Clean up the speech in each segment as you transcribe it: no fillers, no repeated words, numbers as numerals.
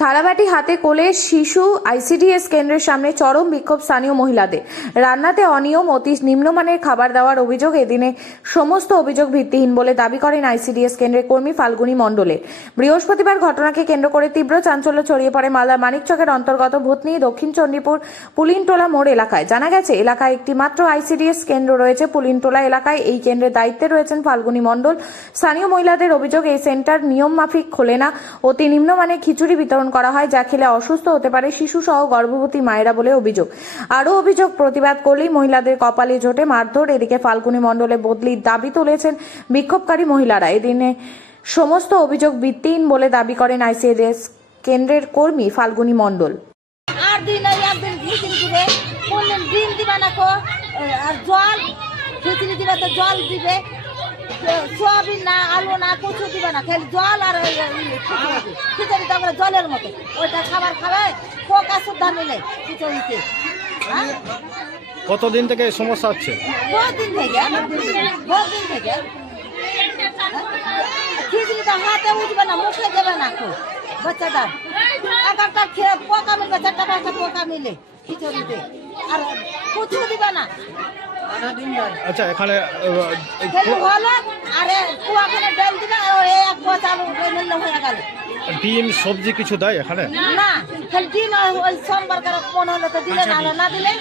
থালাবাটি হাতে কোলে শিশু আইসিডিএস কেন্দ্রের সামনে চরম বিক্ষোভ স্থানীয় মহিলাদের। রান্নাতে অনিয়ম, অতি নিম্নমানের খাবার দেওয়ার অভিযোগ। এদিনে সমস্ত অভিযোগ ভিত্তিহীন বলে দাবি করেন আইসিডিএস কেন্দ্রের কর্মী ফাল্গুনী মণ্ডলের। বৃহস্পতিবার ঘটনাকে কেন্দ্র করে তীব্র চাঞ্চল্য ছড়িয়ে পড়ে মালদার মানিকচকের অন্তর্গত ভূতনি দক্ষিণ চণ্ডীপুর পুলিনটোলা মোড় এলাকায়। জানা গেছে, এলাকায় একটি মাত্র আইসিডিএস কেন্দ্র রয়েছে। পুলিনটোলা এলাকায় এই কেন্দ্রের দায়িত্বে রয়েছেন ফাল্গুনী মণ্ডল। স্থানীয় মহিলাদের অভিযোগ, এই সেন্টার নিয়ম মাফিক খোলে না। অতি নিম্নমানের খিচুড়ি বিতরণ করা হয়, যা খেলে অসুস্থ হতে পারে শিশু সহ গর্ভবতী মায়েরা বলে অভিযোগ। আরও অভিযোগ, প্রতিবাদ করলেই মহিলাদের কপালে জোটে মারধর। এদিকে ফাল্গুনী মণ্ডলের বদলির দাবি তুলেছেন বিক্ষোভকারী মহিলারা। এদিনে সমস্ত অভিযোগ ভিত্তিহীন বলে দাবি করেন আইসিডিএস কেন্দ্রের কর্মী ফাল্গুনী মণ্ডল। আর দিন একদিন খিচুড়ি দিবে, কোনদিন ডিম দিবে না কো, আর জল খিচুড়ি দিবে তো জল দিবে, সোয়াবিন না, আলু না, কিছু দিবে না, খালি জল আর খিচুড়ি তো আমরা জলের মতো ওইটা খাবার খাবে, পোকা সুদ্ধা মিলে খিচুড়িতে। কতদিন থেকে এই সমস্যা হচ্ছে? বহুদিন থেকে খিচুড়িটা হাতে উঠবে না, মুখে দেবে না খুব বাচ্চাটার। একটা খেয়ে পোকা মিলবে, 4-5টা পোকা মিলে খিচুড়িতে, আর কিছু দিবে না। আচ্ছা, এখানে হলো আরে কুয়াখানে ডাল দিবে, এক পোয়া আলু মিললে হয়ে গেল। ডিম সবজি কিছু দেয় এখানে? না, খালি ডিম ওই সোমবার করে মনে হলো তো দিলে, না দিলে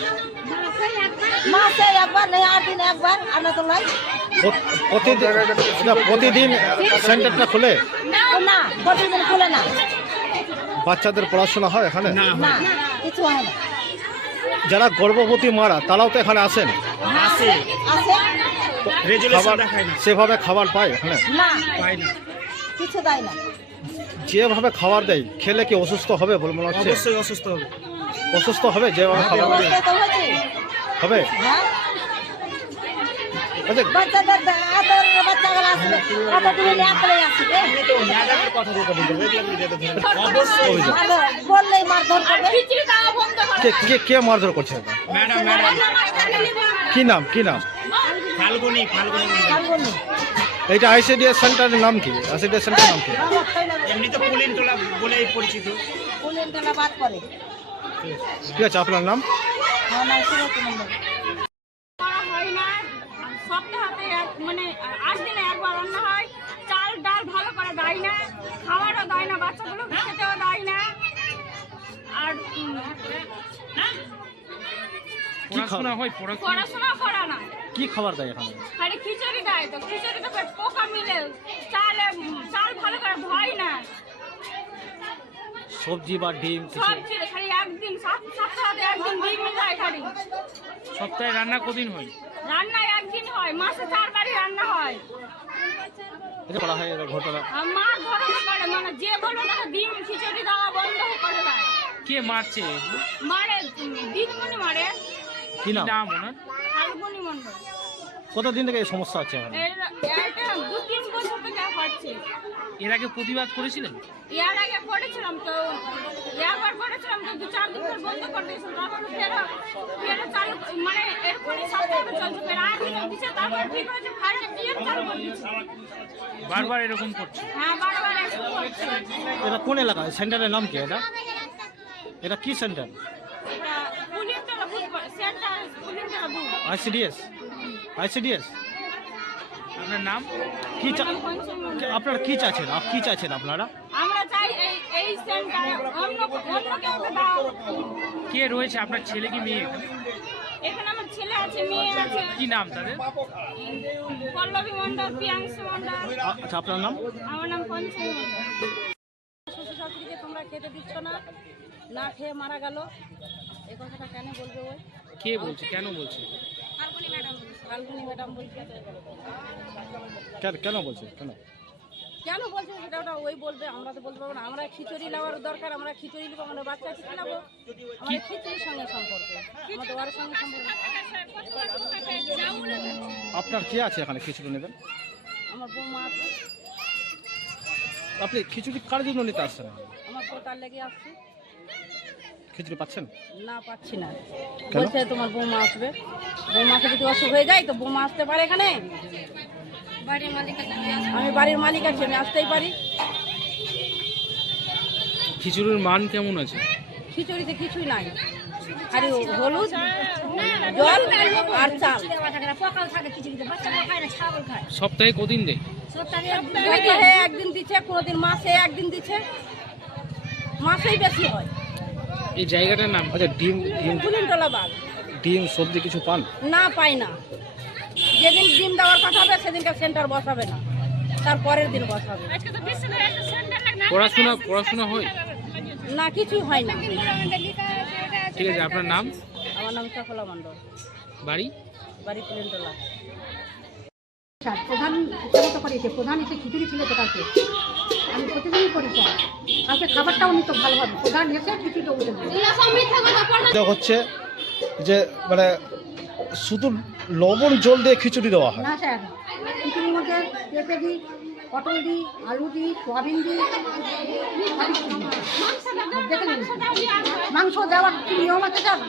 মাসে একবার, নেই 8 দিনে একবার। আমরা তো লাই প্রতিদিন সেন্টারটা খোলে না, প্রতিদিন খুলে না। বাচ্চাদের পড়াশোনা হয় এখানে? না, কিছু হয় না। যারা গর্ভবতী মারা তারাও তো এখানে আসেন? আসে সেভাবে খাবার পায় এখানে? না, কিছু দেয় না। যেভাবে খাবার দেয় খেলে কি অসুস্থ হবে বলে মনে হচ্ছে? অবশ্যই অসুস্থ হবে। অসুস্থ হবে যেভাবে খাবার দেয়? তো হয়েছে। হবে? হ্যাঁ, আচ্ছা, বাচ্চাদের বাচ্চাগুলো আসবে, কত দিন একলে আসবে, বললেই মারধর করবে। কে মারধর করছে এটা? কি নাম ফাল্গুনী এইটা আইসিডিএস সেন্টারের নাম কি? আইসিডিএস সেন্টারের নাম কি? এমনি তো পুলিনটোলা বলেই পরিচিত। পুলিনটোলা বাদ করে। ঠিক আছে, আপনার নাম? আমার নাম সুরতী মণ্ডল। হয় না, সপ্তাহে মানে 8 দিনে একবার রান্না হয়। চাল ডাল ভালো করে দেয় না, খাওয়ারও দেয় না, বাচ্চাগুলো খেতেও দেয় না। আর পড়াশোনা করা না। কি খাবার দেয় এখানে? আরে খিচুড়ি দেয়, তো খিচুড়িতে পোকা মিলে, চাল ভালো করে ধয় না। সবজি বা ডিম সবজি খালি একদিন, সপ্তাহে একদিন ডিম দেয় খালি। সপ্তাহে রান্না কদিন হয়? রান্না একদিন হয়, মাসে 4 বারই রান্না হয়। এটা করা হয় ঘটনা? মা ধরনা করে, মানে যে বলবে তাকে ডিম খিচুড়ি দেওয়া বন্ধ করে দেয়। কে মারছে? মারে, দিদিমণি মারে। কি নাম ওনার? ফাল্গুনী মণ্ডল। কতদিন থেকে এই সমস্যা হচ্ছে এখানে? এটা 2-3 বছর থেকে হচ্ছে। এর আগে প্রতিবাদ করেছিলেন? এর আগে করেছিলাম, তো একবার করেছিলাম, তো 2-4 দিন পর বন্ধ করে দিয়েছিল। তারপর ফের চালু, মানে এরপরই সপ্তাহে চলছে, ফের 8 দিন দিচ্ছে, তারপর ঠিক হয়েছে, ফার্স্টে ফের চালু করে দিচ্ছে। বারবার এরকম করছে? হ্যাঁ, বারবার এরকম করছে। এটা কোন এলাকা? সেন্টারের নাম কি এটা কি সেন্টার? এটা পুলিনটোলা বুথ সেন্টার, পুলিনটোলা বুথ। আইসিডিএস। আপনার নাম? আপনারা কি চাচ্ছেন আপনারা? আমরা চাই এই সেন্টারে অন্য কাউকে দাও। কে রয়েছে? আপনার ছেলে কি মেয়ে? এখানে আমার ছেলে আছে, মেয়ে আছে। কি নাম তাদের? পল্লবী মণ্ডল, প্রিয়াংশু মণ্ডল। আচ্ছা, আপনার নাম? আমার নাম পঞ্চমী মণ্ডল। শ্বশুর শাশুড়িকে তোমরা খেতে দিচ্ছ না, না খেয়ে মারা গেল, এই কথাটা কেন বলবে? ওই কে বলছে? কেন বলছে? ফাল্গুনী ম্যাডাম বলছে। কেন বলছে? কেন বলছে সেটা ওটা ওই বলবে, আমরা তো বলতে পারবো না। আমরা খিচুড়ি নেওয়ার দরকার, আমরা খিচুড়ি নেবো, আমাদের বাচ্চাকে খেলাবো, আমাদের খিচুড়ির সঙ্গে সম্পর্ক, আমাদের ওর সঙ্গে সম্পর্ক। আপনার কে আছে এখানে খিচুড়ি নেবেন? আমার বৌমা আছে। আপনি খিচুড়ি কার জন্য নিতে আসছেন? আমার পোতার লেগে আসছি। খিচুড়ি পাচ্ছেন না? পাচ্ছি না। বলছে তোমার বৌমা আসবে, বৌমাকে যদি অসুখ হয়ে যায় তো বৌমা আসতে পারে এখানে? আমি বাড়ির মালিক আছি, আমি আসতেই পারি। খিচুড়ির মান কেমন আছে? খিচুড়িতে কিছুই নাই, আর হলুদ, জল আর চাল। সপ্তাহে কদিন দেয়? সপ্তাহে একদিন দিচ্ছে, কোনোদিন মাসে একদিন দিচ্ছে, মাসেই বেশি হয়। এই জায়গাটার নাম? আচ্ছা, ডিম কুলিনতলা বাগ। ডিম সবজি কিছু পান? না, পাই না। যেদিন ডিম দেওয়ার কথা হবে সেদিনকার সেন্টার বসাবে না, তার পরের দিন বসাবে। আজকে তো বিশ্ববিদ্যালয়ে একটা সেন্টার লাগবে। পড়াশোনা হয়? না, কিছুই হয় না। ঠিক আছে, আপনার নাম? আমার নাম সফলা মণ্ডল, বাড়ি? বাড়ি কুলিনতলা। প্রধান ইচ্ছা করেছে, প্রধান এসে খিচুড়ি ছিল তো কালকে, আমি প্রতিদিনই করি স্যার, কালকে খাবারটাও নিত ভালোভাবে, প্রধান এসে খিচুড়িটা উঠে দিল। হচ্ছে যে মানে শুধু লবণ জল দিয়ে খিচুড়ি দেওয়া হয়? না স্যার, খিচুড়ির মধ্যে পেঁপে দিই, পটল দিই, আলু দিই, সোয়াবিন দিই, দেখে নিন মাংস দেওয়ার কি নিয়ম আছে স্যার?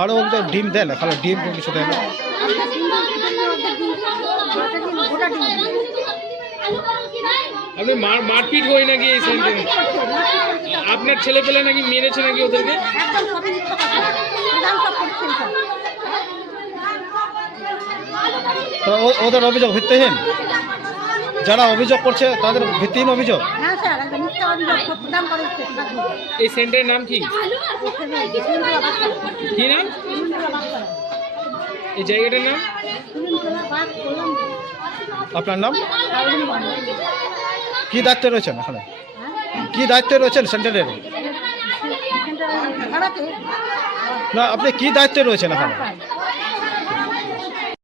আরও ডিম দেন না, খালি ডিম কিছু দেন না? আমরা ডিম দিই, খিচুড়ির মধ্যে ডিম দিই, একটা ডিম, গোটা ডিম দিই। আপনি মারপিট হয় নাকি এই সেন্টারে? মারপিট করছে, মারপিট করছে স্যার। আপনার ছেলে পেলে নাকি মেরেছে নাকি ওদেরকে? একদম সবই মিথ্যা কথা, প্রধান সব করছেন স্যার। তো ওদের অভিযোগ ভিত্তিহীন? যারা অভিযোগ করছে তাদের ভিত্তিহীন অভিযোগ? হ্যাঁ স্যার, একদম মিথ্যা অভিযোগ, সব প্রদান করেছে। এই সেন্টারের নাম কি? কি নাম এই জায়গাটার নাম? আপনার নাম? কি দায়িত্বে রয়েছেন এখানে? কি দায়িত্বে রয়েছেন সেন্টারের? ভাড়াতে না, আপনি কি দায়িত্বে রয়েছেন এখানে? পাই